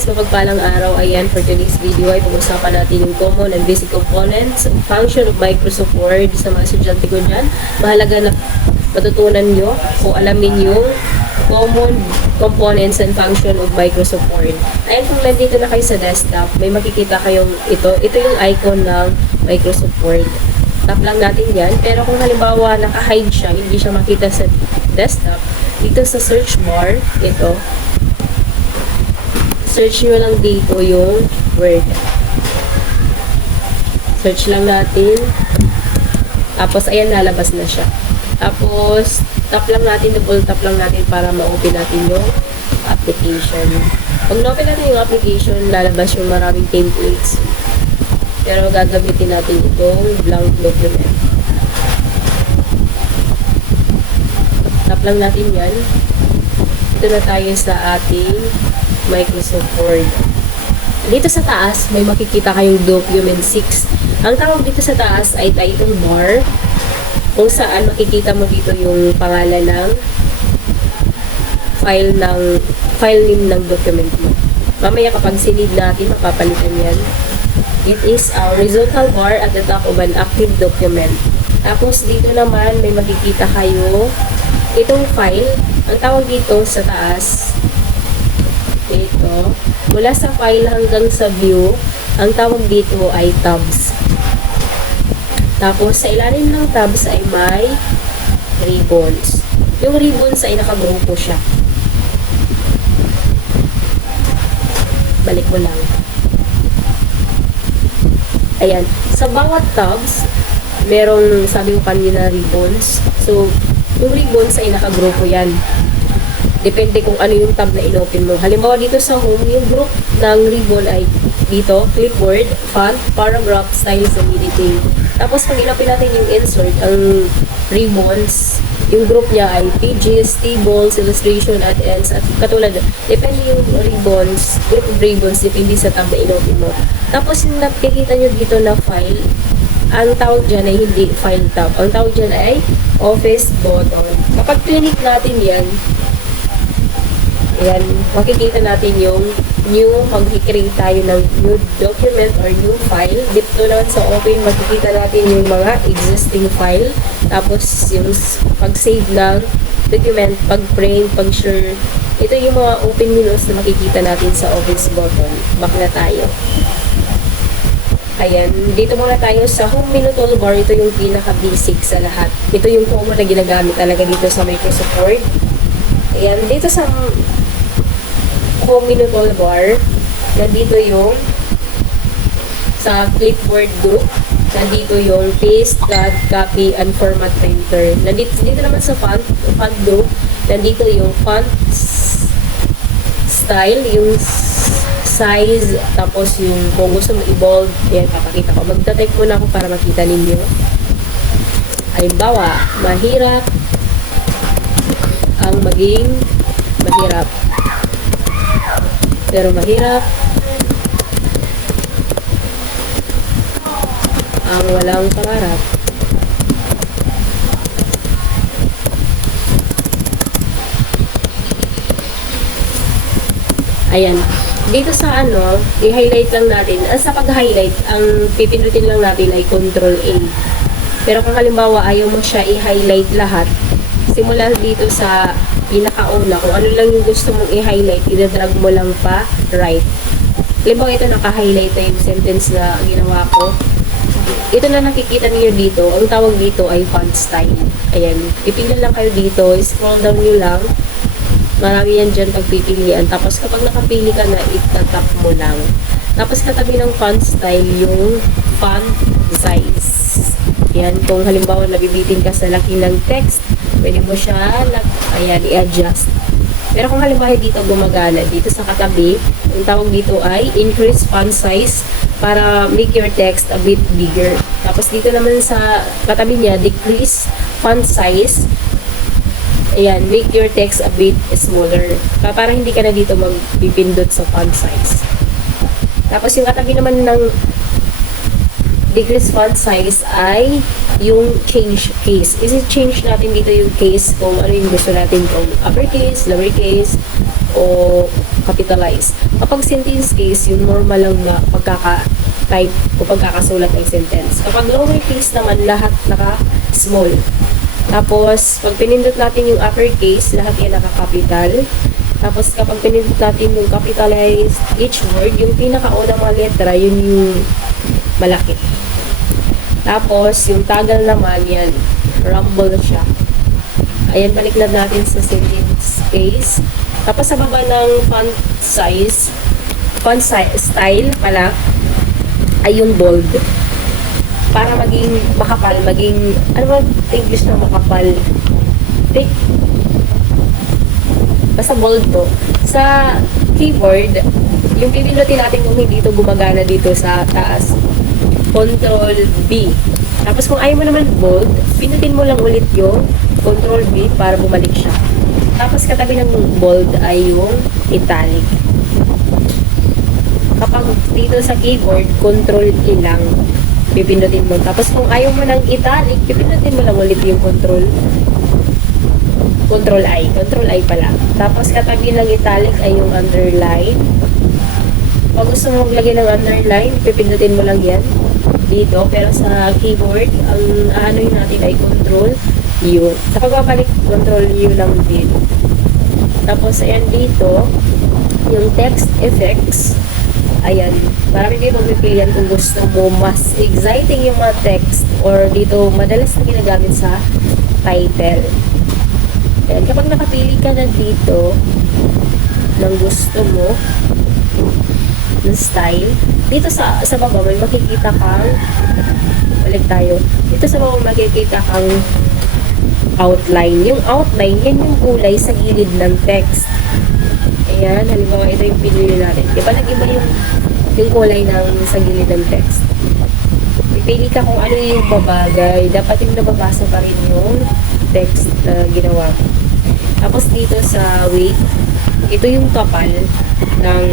guys, mapagpalang araw. Ayan, for today's video ay pag-usapan natin yung common and basic components, function of Microsoft Word sa mga estudyante ko dyan. Mahalaga na matutunan nyo o alamin yung common components and function of Microsoft Word. Ayan, kung nandito na kayo sa desktop, may makikita kayong ito. Ito yung icon ng Microsoft Word. Tap lang natin yan. Pero kung halimbawa naka-hide siya, hindi siya makita sa desktop, dito sa search bar, ito, search nyo lang dito yung Word. Search lang natin. Tapos, ayan, lalabas na siya. Tapos, tap lang natin, double tap lang natin para ma-open natin yung application. Pag na-open natin yung application, lalabas yung maraming templates. Pero gagamitin natin itong blank document. Tap lang natin yan. Ito na tayo sa ating Microsoft Word. Dito sa taas, may makikita kayong document 6. Ang tawag dito sa taas ay title bar, kung saan makikita mo dito yung pangalan ng file name ng document mo. Mamaya kapag sinid natin, mapapalitan yan. It is a horizontal bar at the top of an active document. Tapos dito naman, may makikita kayo itong file. Ang tawag dito sa taas, ito, mula sa file hanggang sa view, ang tawag dito ay tabs. Tapos, sa ilalim ng tabs ay may ribbons. Yung ribbons ay nakagrupo siya. Balik mo lang. Ayan. Sa bawat tabs, merong, sabi ko kanina, ribbons. So, yung ribbons ay nakagrupo yan. Depende kung ano yung tab na inopen mo. Halimbawa dito sa home, yung group ng ribbon ay dito, clipboard, font, paragraph, styles, and editing. Tapos pag inopen natin yung insert, ang ribbons, yung group niya ay pages, tables, illustration, at ends, at katulad. Depende yung ribbons, group of ribbons, depende sa tab na inopen mo. Tapos yung nakikita nyo dito na file, ang tawag dyan ay hindi file tab. Ang tawag dyan ay office button. Kapag click natin yan, ayan, makikita natin yung new, mag-create tayo ng new document or new file. Dito naman sa open, makikita natin yung mga existing file. Tapos, yung pag-save ng document, pag-print, pag-share. Ito yung mga open menus na makikita natin sa office button. Back na tayo. Ayan, dito muna tayo sa home menu toolbar. Ito yung pinaka-basic sa lahat. Ito yung common na ginagamit talaga dito sa Microsoft Word. Ayan, dito sa home menu toolbar, nandito yung sa clipboard group, nandito yung paste, cut, copy, and format printer. Dito naman sa font group, nandito yung font style, yung size, tapos yung kung gusto mo i-bold, yan, papakita ko. Magta-type muna ako para makita ninyo. Halimbawa, mahirap ang maging mahirap. Pero mahirap ang walang pangarap. Ayan. Dito sa i-highlight lang natin. Sa pag-highlight, ang pipindutin lang natin ay Control A. Pero kung halimbawa ayaw mo siya i-highlight lahat, simula dito sa pinakauna, kung ano lang yung gusto mong i-highlight, i-drag mo lang pa right. Halimbawa ito, naka-highlight na yung sentence na ginawa ko. Ito na nakikita niyo dito, ang tawag dito ay font style. Ayan, pipili lang kayo dito, scroll down nyo lang. Marami yan dyan pagpipilian. Tapos kapag nakapili ka na, itatap mo lang. Tapos katabi ng font style, yung font size. Yan, kung halimbawa nabibitin ka sa laki ng text, pwede mo siya, ayan, i-adjust. Pero kung halimbawa dito gumagana, dito sa katabi, ang tawag dito ay increase font size para make your text a bit bigger. Tapos dito naman sa katabi niya, decrease font size. Ayan, make your text a bit smaller. Para hindi ka na dito magpipindot sa font size. Tapos yung katabi naman ng decrease font size ay yung change case. Isi-change natin dito yung case kung ano yung gusto natin, kung uppercase, lowercase, o capitalize. Kapag sentence case, yung normal lang na pagkaka-type o pagkakasulat ng sentence. Kapag lowercase naman, lahat naka-small. Tapos, pag pinindot natin yung uppercase, lahat yan naka-capital. Tapos, kapag pinindot natin yung capitalized each word, yung pinakaunang mga letra, yun yung malaki. Tapos, yung tagal naman, yan, rumble siya. Ayan, baliktad natin sa sentence case. Tapos, sa baba ng font style pala, ay yung bold. Para maging makapal, maging, ano ba English na makapal? Thick. Basta bold to. Sa keyboard, yung pipindutin natin kung hindi ito gumagana dito sa taas, Control B. Tapos kung ayaw mo naman bold, pindutin mo lang ulit yung Control B para bumalik siya. Tapos katabi ng bold ay yung italic. Kapag dito sa keyboard, Control E lang pipindutin mo. Tapos kung ayaw mo ng italic, pipindutin mo lang ulit yung Control I pala. Tapos katabi ng italic ay yung underline. Pag gusto mo maglagay ng underline, pipindutin mo lang yan dito. Pero sa keyboard, ang ano'y natin ay Control U. Sa pagbabalik, Control U lang din. Tapos ayan dito, yung text effects. Ayan, marami kayo magpipilian kung gusto mo mas exciting yung mga text or dito madalas na ginagamit sa title. Ayan, kapag nakapili ka na dito ng gusto mo ng style, dito sa baba may makikita kang dito sa baba makikita kang outline. Yung outline, yan yung kulay sa gilid ng text. Ayan, halimbawa ito yung pinili natin. Diba nag-iba yung kulay ng sa gilid ng text. Pipili ka kung ano yung babagay. Dapat yung nababasa pa rin yung text na ginawa. Tapos dito sa weight, ito yung kapal ng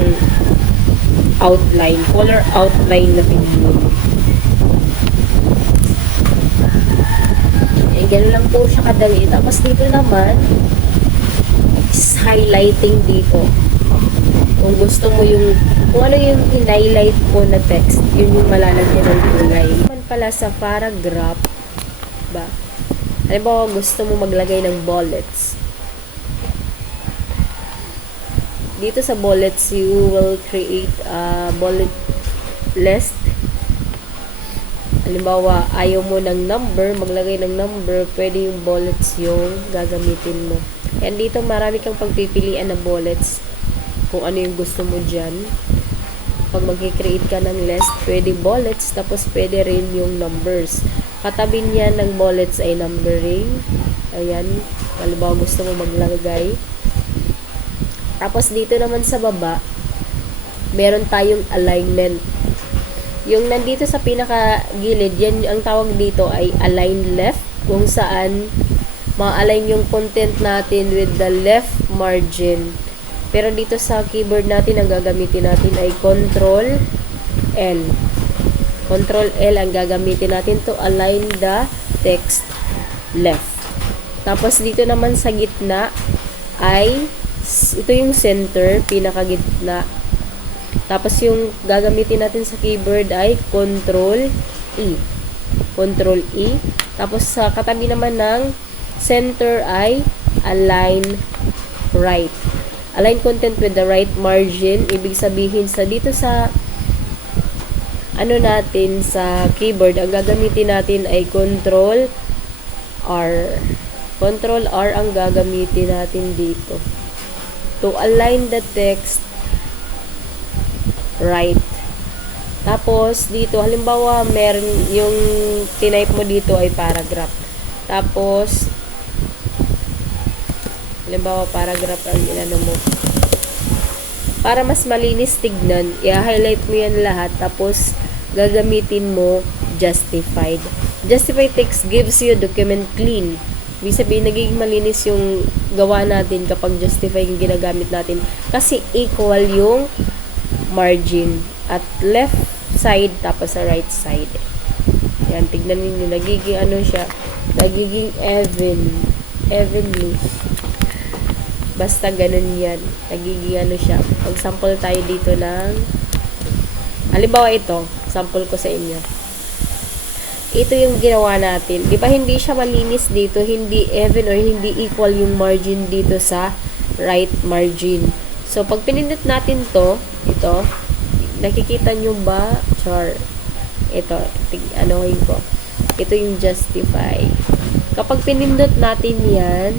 outline. Color outline na pinili. Ayan, gano'n lang po siya kadali. Tapos dito naman, highlighting dito. Kung gusto mo yung kung ano yung in-highlight mo na text, yun yung malalagyan ng kulay. Naman pala sa paragraph, ba? Halimbawa, gusto mo maglagay ng bullets. Dito sa bullets, you will create a bullet list. Halimbawa, ayaw mo ng number, maglagay ng number, pwede yung bullets yung gagamitin mo. And dito marami kang pagpipilian na bullets kung ano yung gusto mo dyan. Pag mag-create ka ng list, pwede bullets, tapos pwede rin yung numbers. Katabi niya ng bullets ay numbering. Ayan, halimbawa gusto mo maglagay. Tapos dito naman sa baba, meron tayong alignment. Yung nandito sa pinaka-gilid, yan ang tawag dito ay align left, kung saan ma-align yung content natin with the left margin. Pero dito sa keyboard natin, ang gagamitin natin ay Control L. Control L ang gagamitin natin to align the text left. Tapos dito naman sa gitna ay ito yung center, pinakagitna. Tapos yung gagamitin natin sa keyboard ay Control E. Control E. Tapos sa katabi naman ng center ay align right. Align content with the right margin. Ibig sabihin sa dito sa ano natin sa keyboard, ang gagamitin natin ay Control R. Control R ang gagamitin natin dito to align the text right. Tapos dito halimbawa meron yung tinype mo dito ay paragraph. Tapos halimbawa paragraph ang inano mo. Para mas malinis tignan, i-highlight mo yan lahat tapos gagamitin mo justified. Justified text gives you document clean. Ibig sabihin, nagiging malinis yung gawa natin kapag justify yung ginagamit natin. Kasi equal yung margin at left side tapos sa right side. Yan, tignan niyo nagiging ano siya, nagiging evenly. Basta ganun yan. Nagiging ano siya. Mag-sample tayo dito ng, halimbawa ito, sample ko sa inyo. Ito yung ginawa natin. Di ba hindi siya malinis dito, hindi even or hindi equal yung margin dito sa right margin. So, pag pinindot natin to, ito, nakikita nyo ba? Char. Ito, anohin ko. Ito yung justify. Kapag pinindot natin yan,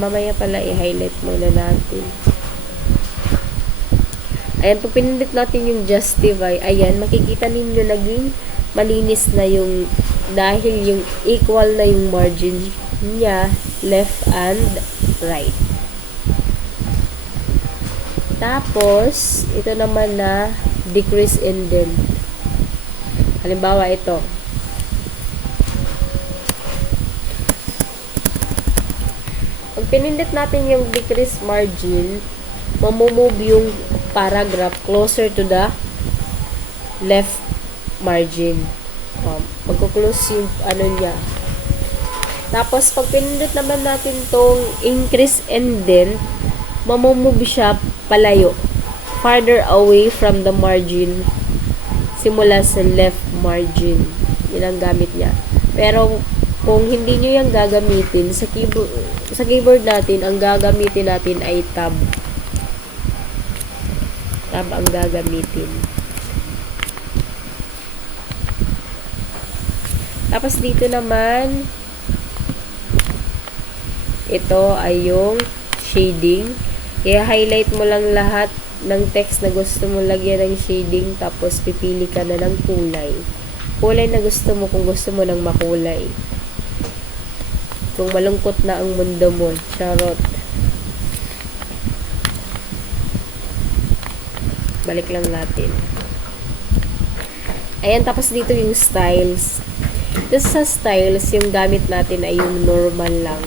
mamaya pala i-highlight muna natin. Ayan, pag pinindot natin yung justify, ayan, makikita ninyo naging malinis na yung, dahil yung equal na yung margin niya, left and right. Tapos, ito naman na decrease indent. Halimbawa, ito. Pag pinindot natin yung decrease margin, mamumove yung paragraph closer to the left margin. Magkuklose yung ano niya. Tapos, pag pinindot naman natin tong increase indent, mamumove siya palayo. Farther away from the margin. Simula sa left margin. Yan ang gamit niya. Pero, kung hindi nyo yung gagamitin, sa keyboard natin, ang gagamitin natin ay tab. Tab ang gagamitin. Tapos dito naman, ito ay yung shading. I-highlight mo lang lahat ng text na gusto mo lagyan ng shading, tapos pipili ka na ng kulay. Kulay na gusto mo kung gusto mo ng makulay. Kung malungkot na ang mundo mo, charot. Balik lang natin. Ayan, tapos dito yung styles. Dito sa styles, yung gamit natin ay yung normal lang.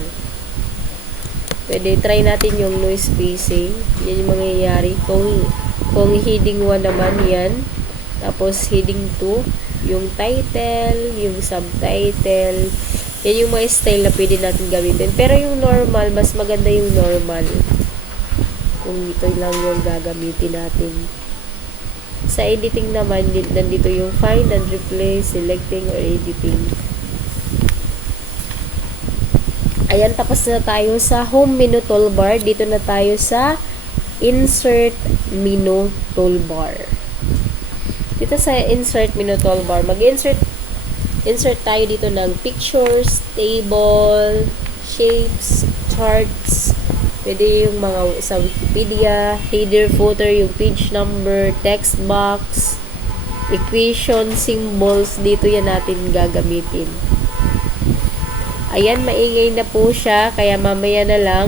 Pwede try natin yung no spacing. Yan yung mangyayari. Kung heading 1 naman yan. Tapos heading 2, yung title, yung subtitle. Yan yung mga style na pwede natin gamitin. Pero yung normal, mas maganda yung normal. Kung ito lang yung gagamitin natin. Sa editing naman, nandito yung find and replace, selecting or editing. Ayan, tapos na tayo sa home menu toolbar. Dito na tayo sa insert menu toolbar. Dito sa insert menu toolbar, insert tayo dito ng pictures, table, shapes, charts. Pwede yung mga sa Wikipedia, header, footer, yung page number, text box, equation, symbols. Dito yan natin gagamitin. Ayan, maingay na po siya, kaya mamaya na lang